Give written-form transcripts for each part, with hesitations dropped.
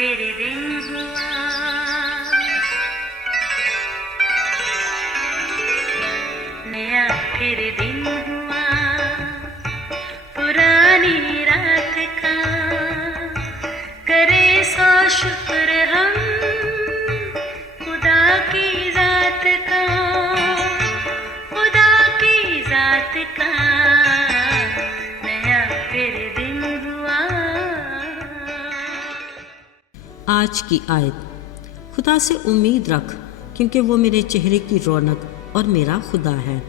फिर दिन हुआ, नया फिर दिन हुआ, पुरानी रात का करे सो शुक्र हम खुदा की जात का, खुदा की जात का नया फिर दिन हुआ। आज की आयत, खुदा से उम्मीद रख क्योंकि वो मेरे चेहरे की रौनक और मेरा खुदा है।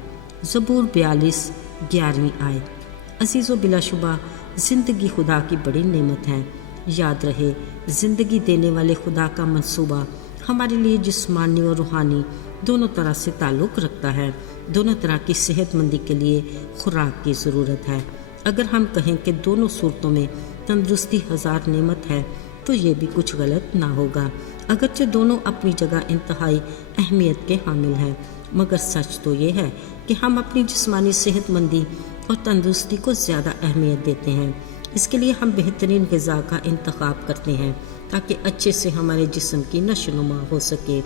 ज़बूर 42:11 आयत। अज़ीज़ो, बिलाशुबा ज़िंदगी खुदा की बड़ी नेमत है। याद रहे, ज़िंदगी देने वाले खुदा का मंसूबा हमारे लिए जिस्मानी और रूहानी दोनों तरह से ताल्लुक़ रखता है। दोनों तरह की सेहतमंदी के लिए खुराक की ज़रूरत है। अगर हम कहें कि दोनों सूरतों में तंदुरुस्ती हज़ार नेमत है तो ये भी कुछ गलत ना होगा, अगरचे दोनों अपनी जगह इंतहाई अहमियत के हामिल हैं। मगर सच तो ये है कि हम अपनी जिस्मानी सेहतमंदी और तंदुरुस्ती को ज़्यादा अहमियत देते हैं। इसके लिए हम बेहतरीन ग़िज़ा का इंतखाब करते हैं ताकि अच्छे से हमारे जिस्म की नशोनुमा हो सके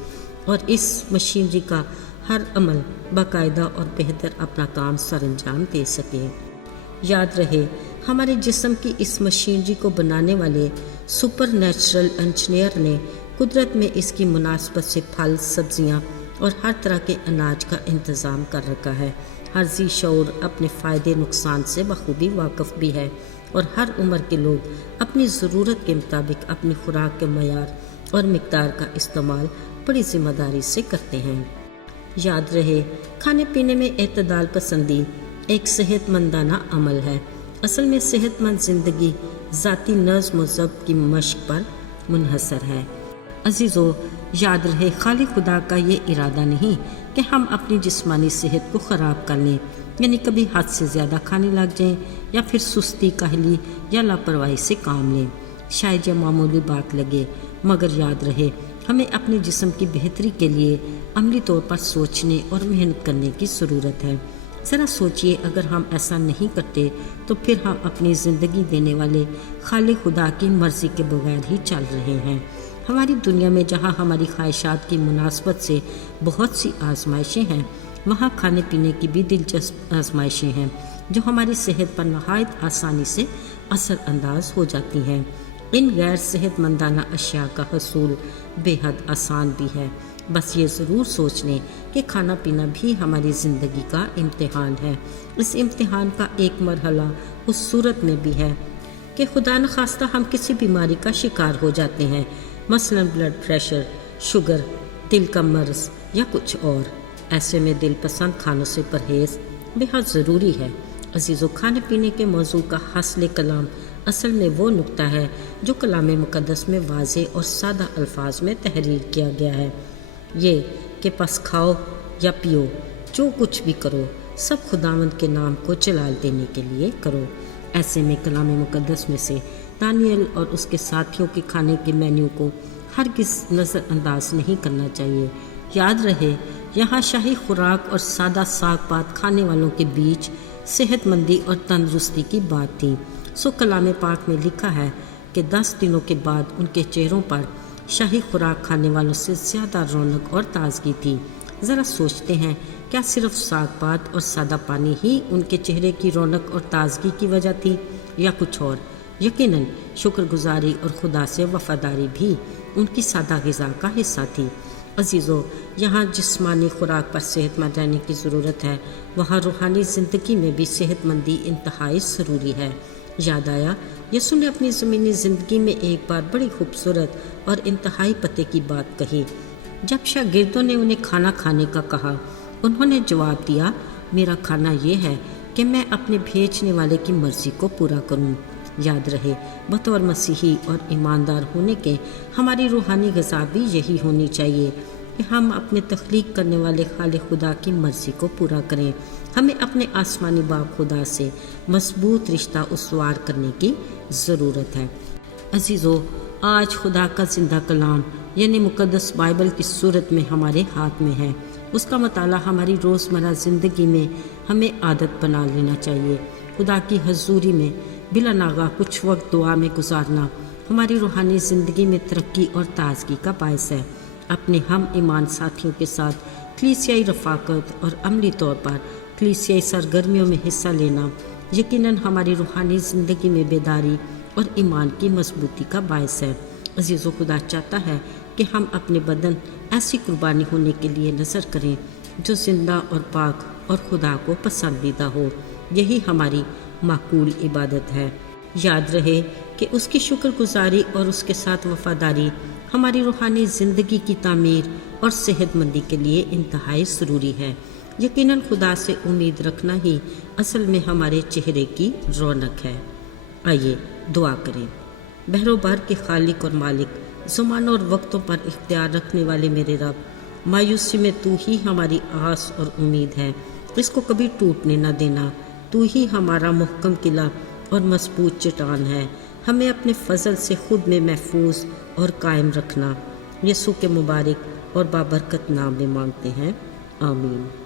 और इस मशीनरी का हर अमल बाकायदा और बेहतर अपना काम सरअंजाम दे सके। याद रहे, हमारे जिस्म की इस मशीनरी को बनाने वाले सुपर नेचुरल इंजीनियर ने कुदरत में इसकी मुनासबत से फल, सब्जियां और हर तरह के अनाज का इंतज़ाम कर रखा है। हर ज़ी शऊर अपने फ़ायदे नुकसान से बखूबी वाकिफ़ भी है और हर उम्र के लोग अपनी ज़रूरत के मुताबिक अपनी खुराक के मयार और मिक़दार का इस्तेमाल बड़ी ज़िम्मेदारी से करते हैं। याद रहे, खाने पीने में एतदाल पसंदी एक सेहतमंदाना अमल है। असल में सेहतमंद ज़िंदगी ज़ाती नज़्म व ज़ब्त की मश्क पर मुनहसर है। अज़ीज़ो, याद रहे, खाली खुदा का ये इरादा नहीं कि हम अपनी जिस्मानी सेहत को ख़राब कर लें, यानी कभी हद से ज़्यादा खाने लग जाएं या फिर सुस्ती, काहली या लापरवाही से काम लें। शायद यह मामूली बात लगे, मगर याद रहे, हमें अपने जिस्म की बेहतरी के लिए अमली तौर पर सोचने और मेहनत करने की ज़रूरत है। ज़रा सोचिए, अगर हम ऐसा नहीं करते तो फिर हम अपनी ज़िंदगी देने वाले खालिक खुदा की मर्ज़ी के बगैर ही चल रहे हैं। हमारी दुनिया में जहाँ हमारी ख्वाहिशात की मुनासबत से बहुत सी आजमाइशें हैं, वहाँ खाने पीने की भी दिलचस्प आजमाइशें हैं जो हमारी सेहत पर नहायत आसानी से असर अंदाज हो जाती हैं। इन गैर सेहतमंदाना अशिया का हसूल बेहद आसान भी है। बस ये ज़रूर सोच लें कि खाना पीना भी हमारी ज़िंदगी का इम्तिहान है। इस इम्तिहान का एक मरहला उस सूरत में भी है कि खुदा न खास्ता हम किसी बीमारी का शिकार हो जाते हैं, मसलन ब्लड प्रेशर, शुगर, दिल का मर्ज़ या कुछ और। ऐसे में दिल पसंद खानों से परहेज़ बेहद ज़रूरी है। अज़ीज़ों, खाने पीने के मौजू का हासिल कलाम असल में वो नुक्ता है जो कलाम मुक़द्दस में वाज़े और सादा अल्फाज में तहरीर किया गया है। ये कि बस खाओ या पियो, जो कुछ भी करो, सब खुदावंद के नाम को जलाल देने के लिए करो। ऐसे में कलाम मुक़द्दस में से दानियल और उसके साथियों के खाने के मेन्यू को हरगिज़ नज़रअंदाज नहीं करना चाहिए। याद रहे, यहाँ शाही खुराक और सादा साग पात खाने वालों के बीच सेहतमंदी और तंदुरुस्ती की बात थी। सो कलाम पाक में लिखा है कि 10 दिनों के बाद उनके चेहरों पर शाही खुराक खाने वालों से ज़्यादा रौनक और ताजगी थी। ज़रा सोचते हैं, क्या सिर्फ साग पात और सादा पानी ही उनके चेहरे की रौनक और ताजगी की वजह थी या कुछ और? यकीनन शुक्रगुजारी और खुदा से वफ़ादारी भी उनकी सादा ग़िज़ा का हिस्सा थी। अज़ीज़ों, यहाँ जिस्मानी खुराक पर सेहतमंद रहने की ज़रूरत है, वहाँ रूहानी ज़िंदगी में भी सेहतमंदी इंतहाई ज़रूरी है। याद आया, यसु ने अपनी ज़मीनी ज़िंदगी में एक बार बड़ी खूबसूरत और इंतहाई पते की बात कही। जब शागिर्दों ने उन्हें खाना खाने का कहा, उन्होंने जवाब दिया, मेरा खाना ये है कि मैं अपने भेजने वाले की मर्ज़ी को पूरा करूं। याद रहे, बतौर मसीही और ईमानदार होने के हमारी रूहानी ग़िज़ा भी यही होनी चाहिए कि हम अपने तख्लीक करने वाले खालिक खुदा की मर्ज़ी को पूरा करें। हमें अपने आसमानी बाप खुदा से मजबूत रिश्ता उसवार करने की ज़रूरत है। अज़ीज़ों, आज खुदा का ज़िंदा कलाम यानी मुक़द्दस बाइबल की सूरत में हमारे हाथ में है। उसका मताला हमारी रोज़मर्रा ज़िंदगी में हमें आदत बना लेना चाहिए। खुदा की हज़ूरी में बिला नागा कुछ वक्त दुआ में गुजारना ہماری روحانی زندگی میں ترقی اور تازگی کا باعث ہے۔ اپنے ہم ایمان ساتھیوں کے ساتھ کلیسیائی رفاقت اور عملی طور پر کلیسیائی سرگرمیوں میں حصہ لینا یقیناً ہماری روحانی زندگی میں بیداری اور ایمان کی مضبوطی کا باعث ہے۔ عزیز و خدا چاہتا ہے کہ ہم اپنے بدن ایسی قربانی ہونے کے لیے نذر کریں جو زندہ اور پاک اور خدا کو پسندیدہ ہو۔ یہی ہماری معقول عبادت ہے۔ یاد رہے کہ اس کی شکر گزاری اور اس کے ساتھ وفاداری ہماری روحانی زندگی کی تعمیر اور صحت مندی کے لیے انتہائی ضروری ہے۔ یقیناً خدا سے امید رکھنا ہی اصل میں ہمارے چہرے کی رونق ہے۔ آئیے دعا کریں۔ بحر و بحر کے خالق اور مالک، زمانوں اور وقتوں پر اختیار رکھنے والے میرے رب، مایوسی میں تو ہی ہماری آس اور امید ہے، اس کو کبھی ٹوٹنے نہ دینا۔ تو ہی ہمارا محکم قلعہ اور مضبوط چٹان ہے، ہمیں اپنے فضل سے خود میں محفوظ اور قائم رکھنا۔ یسوع کے مبارک اور بابرکت نام میں مانگتے ہیں، آمین۔